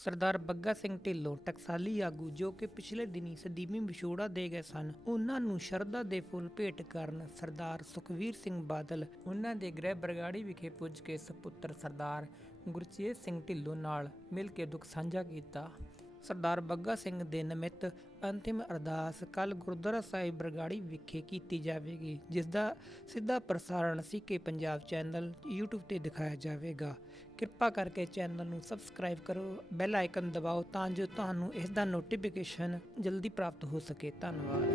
ਸਰਦਾਰ ਬੱਗਾ ਸਿੰਘ ਢਿੱਲੋਂ ਟਕਸਾਲੀ ਆਗੂ ਜੋ ਕਿ ਪਿਛਲੇ ਦਿਨੀ ਸਦੀਮੀ ਵਿਛੋੜਾ ਦੇ ਗਏ ਸਨ, ਉਹਨਾਂ ਨੂੰ ਸ਼ਰਧਾ ਦੇ ਫੁੱਲ ਭੇਟ ਕਰਨ ਸਰਦਾਰ ਸੁਖਵੀਰ ਸਿੰਘ ਬਾਦਲ, ਉਹਨਾਂ ਦੇ ਗ੍ਰਹਿ ਬਰਗਾੜੀ ਵਿਖੇ ਪੁੱਜ ਕੇ ਸੁਪੁੱਤਰ ਸਰਦਾਰ ਗੁਰਚੇਤ ਸਿੰਘ ਢਿੱਲੋਂ ਨਾਲ ਮਿਲ ਕੇ ਦੁੱਖ ਸਾਂਝਾ ਕੀਤਾ। ਸਰਦਾਰ ਬੱਗਾ ਸਿੰਘ ਦੇ ਨਿਮਿਤ ਅੰਤਿਮ ਅਰਦਾਸ ਕੱਲ ਗੁਰਦੁਆਰਾ ਸਾਹਿਬ ਬਰਗਾੜੀ ਵਿਖੇ ਕੀਤੀ ਜਾਵੇਗੀ ਜਿਸ ਦਾ ਸਿੱਧਾ ਪ੍ਰਸਾਰਣ ਸੀਕੇ ਪੰਜਾਬ ਚੈਨਲ YouTube ਤੇ ਦਿਖਾਇਆ ਜਾਵੇਗਾ। ਕਿਰਪਾ ਕਰਕੇ ਚੈਨਲ ਨੂੰ ਸਬਸਕ੍ਰਾਈਬ ਕਰੋ, ਬੈਲ ਆਈਕਨ ਦਬਾਓ ਤਾਂ ਜੋ ਤੁਹਾਨੂੰ ਇਸ ਦਾ ਨੋਟੀਫਿਕੇਸ਼ਨ ਜਲਦੀ ਪ੍ਰਾਪਤ ਹੋ ਸਕੇ। ਧੰਨਵਾਦ।